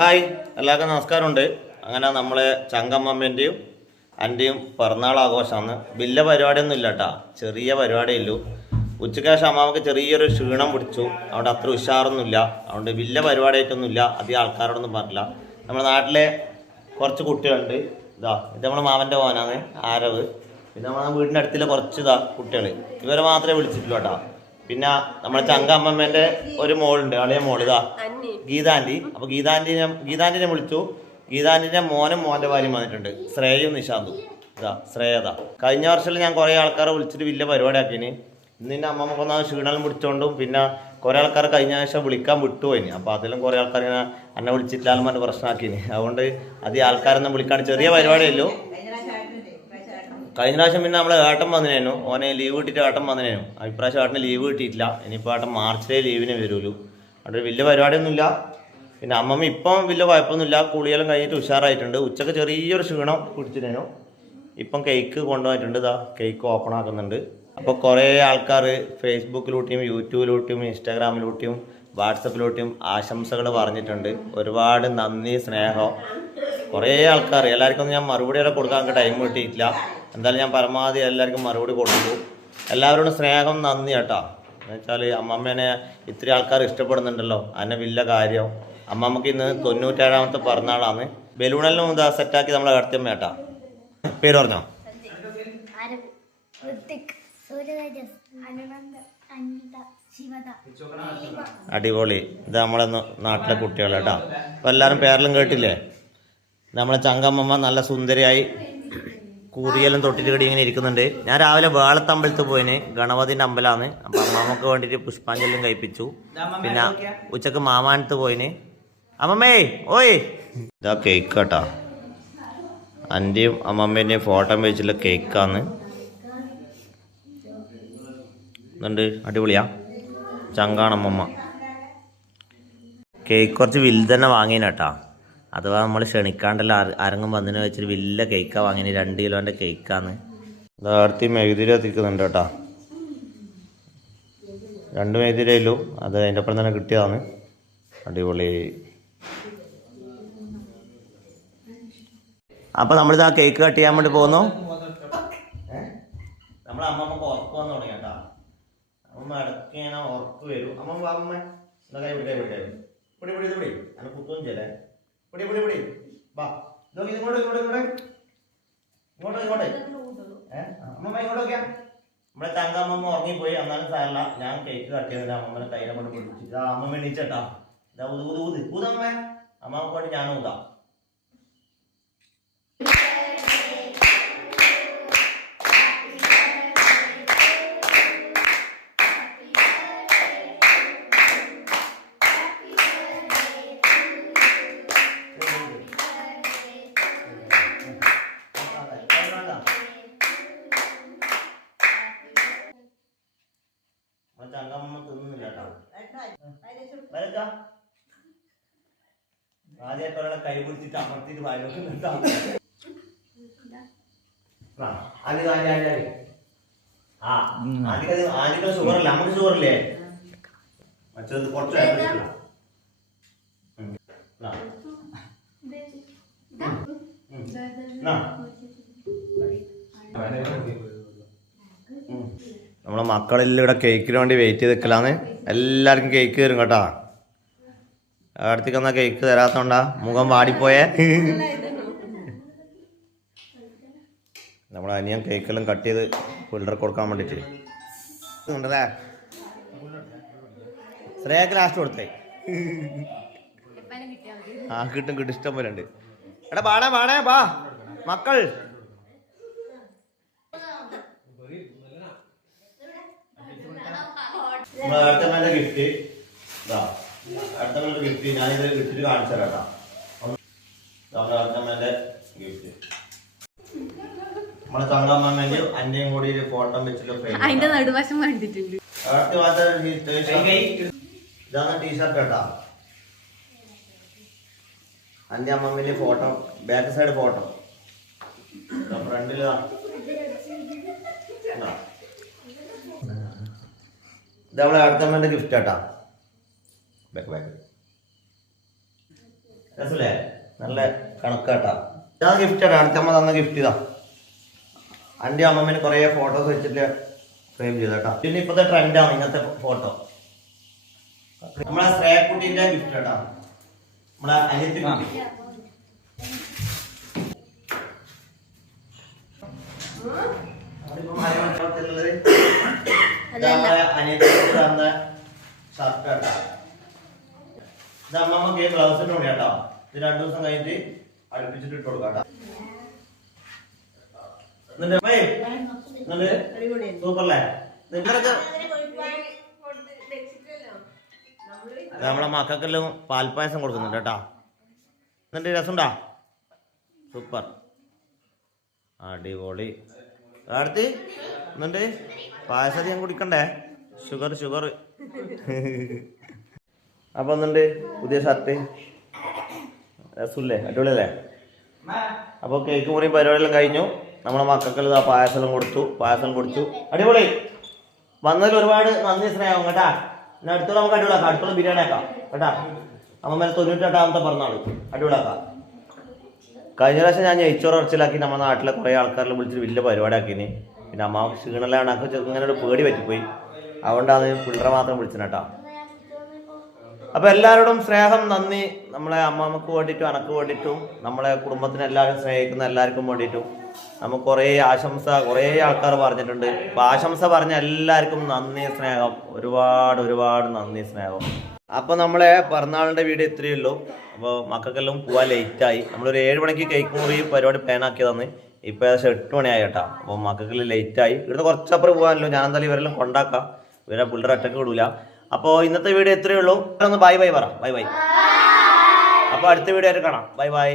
Hi, എല്ലാവർക്കും നമസ്കാരമുണ്ട്. അങ്ങനെ നമ്മളെ ചങ്കമ്മമ്മേൻ്റെയും എൻ്റെയും പിറന്നാൾ ആഘോഷമാണ്. വലിയ പരിപാടിയൊന്നും ഇല്ല കേട്ടോ, ചെറിയ പരിപാടിയേ. ഉച്ചയ്ക്ക് ശേഷം അമ്മാവർക്ക് ചെറിയൊരു ക്ഷീണം പിടിച്ചു, അവിടെ അത്ര ഉഷാറൊന്നുമില്ല. അതുകൊണ്ട് വലിയ പരിപാടിയായിട്ടൊന്നുമില്ല, അധികം ആൾക്കാരോടൊന്നും പറഞ്ഞില്ല. നമ്മുടെ നാട്ടിലെ കുറച്ച് കുട്ടികളുണ്ട്. ഇത് നമ്മുടെ മാമൻ്റെ മോനാണ് ആരവ്. പിന്നെ നമ്മളെ വീടിൻ്റെ അടുത്തുള്ള കുറച്ച് കുട്ടികൾ, ഇവരെ മാത്രമേ വിളിച്ചിട്ടുള്ളൂ കേട്ടോ. പിന്നെ നമ്മുടെ ചങ്കമ്മമ്മേൻ്റെ ഒരു മോളുണ്ട്, അളിയ മോള് ഗീതാൻറ്റി. അപ്പോൾ ഗീതാൻറ്റിനെ വിളിച്ചു. ഗീതാൻറ്റിൻ്റെ മോനും മോൻ്റെ ഭാര്യയും വന്നിട്ടുണ്ട്, ശ്രേയയും നിശാന്തും. ശ്രേയതാ. കഴിഞ്ഞ വർഷത്തിൽ ഞാൻ കുറേ ആൾക്കാരെ വിളിച്ചിട്ട് വലിയ പരിപാടിയാക്കിന്. ഇന്നിൻ്റെ അമ്മമ്മക്കൊന്നാമത് ക്ഷീണം പിടിച്ചോണ്ടും പിന്നെ കുറേ ആൾക്കാർ കഴിഞ്ഞ ആഴ്ച വിളിക്കാൻ വിട്ടുപോയിന്. അപ്പോൾ അതിലും കുറേ ആൾക്കാർ ഇങ്ങനെ എന്നെ വിളിച്ചിട്ടാലും പറഞ്ഞ് പ്രശ്നമാക്കിന്. അതുകൊണ്ട് അധികം ആൾക്കാരൊന്നും വിളിക്കാൻ ചെറിയ പരിപാടിയല്ലോ. കഴിഞ്ഞ പ്രാവശ്യം പിന്നെ നമ്മളെ ഏട്ടൻ വന്നിനു, ഓനെ ലീവ് കിട്ടിയിട്ട് ഏട്ടൻ വന്നിനു. ഇപ്രാവശ്യം ഏട്ടന് ലീവ് കിട്ടിയിട്ടില്ല. ഇനിയിപ്പോൾ ഏട്ടൻ മാർച്ചിലെ ലീവിന് വരുള്ളൂ. അതുകൊണ്ട് വലിയ പരിപാടിയൊന്നുമില്ല. പിന്നെ അമ്മമ്മ ഇപ്പം വലിയ കുഴപ്പമൊന്നുമില്ല, കുളിയെല്ലാം കഴിഞ്ഞിട്ട് ഉഷാറായിട്ടുണ്ട്. ഉച്ചക്ക് ചെറിയൊരു ക്ഷീണം പിടിച്ചിനു. ഇപ്പം കേക്ക് കൊണ്ടുപോയിട്ടുണ്ട്. കേക്ക് ഓപ്പൺ ആക്കുന്നുണ്ട്. അപ്പോൾ കുറേ ആൾക്കാർ ഫേസ്ബുക്കിലൂട്ടിയും യൂട്യൂബിലൂട്ടിയും ഇൻസ്റ്റാഗ്രാമിലൂട്ടിയും വാട്സപ്പിലൂട്ടിയും ആശംസകൾ പറഞ്ഞിട്ടുണ്ട്. ഒരുപാട് നന്ദി, സ്നേഹം. കുറേ ആൾക്കാർ, എല്ലാവർക്കും ഞാൻ മറുപടിയൊക്കെ കൊടുക്കാൻ ടൈം കിട്ടിയിട്ടില്ല. എന്തായാലും ഞാൻ പരമാവധി എല്ലാവർക്കും മറുപടി കൊടുത്തു. എല്ലാവരോടും സ്നേഹം, നന്ദി കേട്ടോ. എന്ന് വെച്ചാൽ അമ്മമ്മേനെ ഇത്രയും ആൾക്കാർ ഇഷ്ടപ്പെടുന്നുണ്ടല്ലോ, അതിനെ വലിയ കാര്യം. അമ്മമ്മക്ക് ഇന്ന് 97ാമത്തെ പിറന്നാളാണ്. ബലൂണെല്ലാം സെറ്റാക്കി നമ്മളെ കടത്തിയമ്മ കേട്ടാ. പേര് പറഞ്ഞോ? അടിപൊളി. ഇത് നമ്മളെ നാട്ടിലെ കുട്ടികൾ കേട്ടോ. അപ്പോൾ എല്ലാവരും പേരെല്ലാം കേട്ടില്ലേ? നമ്മളെ ചങ്കമ്മമ്മ നല്ല സുന്ദരിയായി കൂറിയെല്ലാം തൊട്ടിട്ട് കടി ഇങ്ങനെ ഇരിക്കുന്നുണ്ട്. ഞാൻ രാവിലെ വേളത്തമ്പലത്ത് പോയിന്, ഗണപതിൻ്റെ അമ്പലമാണ്. അപ്പം അമ്മമ്മക്ക് വേണ്ടിയിട്ട് പുഷ്പാഞ്ജലിയും കഴിപ്പിച്ചു. പിന്നെ ഉച്ചക്ക് മാമാനത്ത് പോയിന്. അമ്മമ്മേ ഓയ്, ഇതാ കേക്ക് കേട്ടോ. എൻ്റെയും അമ്മമ്മേൻ്റെയും ഫോട്ടോ വെച്ചുള്ള കേക്കാണ്. ഇതുണ്ട്, അടിപൊളിയാ. ചങ്കാണമ്മമ്മ. കേക്ക് കുറച്ച് വലുതന്നെ വാങ്ങിനേട്ടാ. അഥവാ നമ്മൾ ക്ഷണിക്കാണ്ടല്ല ആരെങ്കിലും വന്നതിന് വെച്ചിട്ട് വലിയ കേക്കാണ് വാങ്ങിന്. 2 കിലോൻ്റെ കേക്കാണ്. അടുത്ത് മെഴുകുതിരി എത്തിക്കുന്നുണ്ട് കേട്ടോ. 2 മെഴുകുതിരിയല്ലോ, അത് അതിൻ്റെ ഒപ്പം തന്നെ കിട്ടിയതാണ്. അടിപൊളി. അപ്പോൾ നമ്മളിത് ആ കേക്ക് കട്ട് ചെയ്യാൻ വേണ്ടി പോകുന്നു. നമ്മളെ അമ്മമ്മക്ക് ഉറപ്പ് വന്ന് തുടങ്ങി കേട്ടോ. അമ്മമ്മ ഇടയ്ക്ക് ഇങ്ങനെ ഉറപ്പ് വരും. അമ്മമ്മ അമ്മമ്മ എന്താ കൈ പിടി അങ്ങനെ കുത്തും ചെയ്യലേ. പിടി വാ, ഇങ്ങോട്ട് അമ്മമ്മ ഇങ്ങോട്ടൊക്കെയാ. നമ്മളെ തങ്കമ്മമ്മ ഉറങ്ങിപ്പോയി, എന്നാലും സാരല്ല. ഞാൻ കേക്ക് കട്ട് ചെയ്തില്ല. അമ്മമ്മനെ കയ്യിലെ കൊണ്ട് പിടിച്ചിട്ട് അമ്മമ്മ എണീച്ചേട്ടാ. ഇതാ ഊതമ്മ. അമ്മമ്മക്ക് വേണ്ടി ഞാൻ ഊതാം. ചങ്കമ്മ തിന്നുന്നില്ല കേട്ടോ. ആദ്യമായിട്ട് ഒരാളെ കൈ പിടിച്ചിട്ട് അമർത്തിട്ട് വായിലോട്ട് നിർത്താം. ആദ്യം ഷുഗറല്ല, നമുക്ക് ഷുഗറില്ലേ? മറ്റേത് കുറച്ച് നമ്മളെ മക്കളെല്ലാം ഇവിടെ കേക്കിന് വേണ്ടി വെയിറ്റ് ചെയ്ത് നിൽക്കലാന്ന്. എല്ലാവർക്കും കേക്ക് തരും കേട്ടോ. അടുത്തേക്ക് വന്നാൽ കേക്ക് തരാത്തോണ്ടാ മുഖം വാടിപ്പോയേ. നമ്മളെ അനിയൻ കേക്കെല്ലാം കട്ട് ചെയ്ത് പിള്ളേർ കൊടുക്കാൻ വേണ്ടിയിട്ട് ഉണ്ടല്ലേ. ശ്രേയക്ക് ലാസ്റ്റ് കൊടുത്തേ. കിട്ടും ഇഷ്ടം പോലെ ഉണ്ട്. എടാ പാടേ ബാ മക്കൾ. അടുത്ത ഗിഫ്റ്റ് ഞാനിത് ഇട്ടിട്ട് കാണിച്ചു തരാം. അടുത്തമ്മേന്റെ ഗിഫ്റ്റ് നമ്മളെ തങ്കമ്മേന്റെയും അന്റെയും കൂടി ഒരു ഫോട്ടോ വെച്ചിട്ട് ഇതാണ് ടീഷർട്ട് കേട്ടാ. അന്റെ അമ്മമ്മേന്റെ ഫോട്ടോ, ബാക്ക് സൈഡ് ഫോട്ടോ, ഫ്രണ്ടില് ഇത് നമ്മളെ അടുത്തമ്മേന്റെ ഗിഫ്റ്റ് കേട്ടാ. ബാക്ക് രസല്ലേ? നല്ല കണക്കാട്ടാ. ഇതാ ഗിഫ്റ്റ് ആണ്, അടുത്തമ്മ തന്ന ഗിഫ്റ്റ് ഇതാ. എൻ്റെ അമ്മമ്മേന് കുറേ ഫോട്ടോസ് വെച്ചിട്ട് ഫ്രെയിം ചെയ്തേട്ടാ. പിന്നെ ഇപ്പോഴത്തെ ട്രെൻഡാണ് ഇങ്ങനത്തെ ഫോട്ടോ. നമ്മളെ ശ്രേയക്കുട്ടീൻ്റെ ഗിഫ്റ്റ് കേട്ടാ, നമ്മളെ അനിയത്തി. ഇത് അമ്മമ്മക്ക് ബ്ലൗസിന് വേണ്ടി കേട്ടോ. ഇത് 2 ദിവസം കഴിഞ്ഞിട്ട് അടുപ്പിച്ചിട്ട് ഇട്ട് കൊടുക്കാം. സൂപ്പർല്ലേ? നമ്മളെ മക്കൾക്കെല്ലാം പാൽപ്പായസം കൊടുക്കുന്നുണ്ട് കേട്ടാ. എന്നിട്ട് രസമുണ്ടാ? സൂപ്പർ, അടിപൊളി. അടുത്ത് എന്നിട്ട് പായസം ഞാൻ കുടിക്കണ്ടേ? ഷുഗർ. അപ്പൊ എന്നിട്ട് പുതിയ ഷർട്ട് രസമില്ലേ? അടിപൊളിയല്ലേ? അപ്പോൾ കേക്ക് മുറിയും പരിപാടിയെല്ലാം കഴിഞ്ഞു. നമ്മളെ മക്കൾക്കെല്ലാം ആ പായസം കുടിച്ചു. അടിപൊളി. വന്നതിൽ ഒരുപാട് നന്ദി, സ്നേഹം കേട്ടാ. പിന്നെ അടുത്തോളം നമുക്ക് അടിപൊളിയാക്കാം. അടുത്തോളം ബിരിയാണി ആക്കാം കേട്ടാ. അമ്മമ്മേലെ 98ാമത്തെ പിറന്നാൾ അടിപൊളിയാക്കാം. കഴിഞ്ഞ പ്രാവശ്യം ഞാൻ നെയ്ച്ചോറ് ഇറച്ചിലാക്കി നമ്മുടെ നാട്ടിലെ കുറേ ആൾക്കാരെല്ലാം വിളിച്ചിട്ട് വലിയ പരിപാടി ആക്കിന്. പിന്നെ അമ്മ ക്ഷീണമെല്ലാം ഇങ്ങനെ ഒരു പേടി പറ്റിപ്പോയി. അതുകൊണ്ടാണ് പിള്ളേരെ മാത്രം വിളിച്ചത് കേട്ടോ. അപ്പോൾ എല്ലാവരോടും സ്നേഹം, നന്ദി. നമ്മളെ അമ്മമ്മക്ക് വേണ്ടിയിട്ടും എനക്ക് വേണ്ടിയിട്ടും നമ്മളെ കുടുംബത്തിന് എല്ലാവരും സ്നേഹിക്കുന്ന എല്ലാവർക്കും വേണ്ടിയിട്ടും നമുക്ക് കുറേ ആൾക്കാർ പറഞ്ഞിട്ടുണ്ട്. അപ്പോൾ ആശംസ പറഞ്ഞ എല്ലാവർക്കും നന്ദി, സ്നേഹം, ഒരുപാട് നന്ദി, സ്നേഹം. അപ്പോൾ നമ്മളെ പിറന്നാളിൻ്റെ വീഡിയോ ഇത്രയേ ഉള്ളൂ. അപ്പോൾ മക്കൾക്കെല്ലാം പോകാൻ ലേറ്റായി. നമ്മളൊരു 7 മണിക്ക് കേക്ക് മുറി പരിപാടി പ്ലാൻ ആക്കിയതാണ്. ഇപ്പോൾ ഏകദേശം 8 മണിയായി കേട്ടോ. അപ്പോൾ മക്കൾക്കെല്ലാം ലേറ്റായി. ഇവിടുന്ന് കുറച്ചപ്പുറം പോകാനല്ലോ. ഞാൻ എന്തായാലും ഇവരെല്ലാം കൊണ്ടാക്കാം. ഇവരെ പിള്ളേർ ഒറ്റക്ക് വിടൂല. അപ്പോൾ ഇന്നത്തെ വീഡിയോ ഇത്രയേ ഉള്ളൂ. ഒന്ന് ബൈ പറ. ബൈ. അപ്പോൾ അടുത്ത വീഡിയോ ആയിട്ട് കാണാം. ബൈ.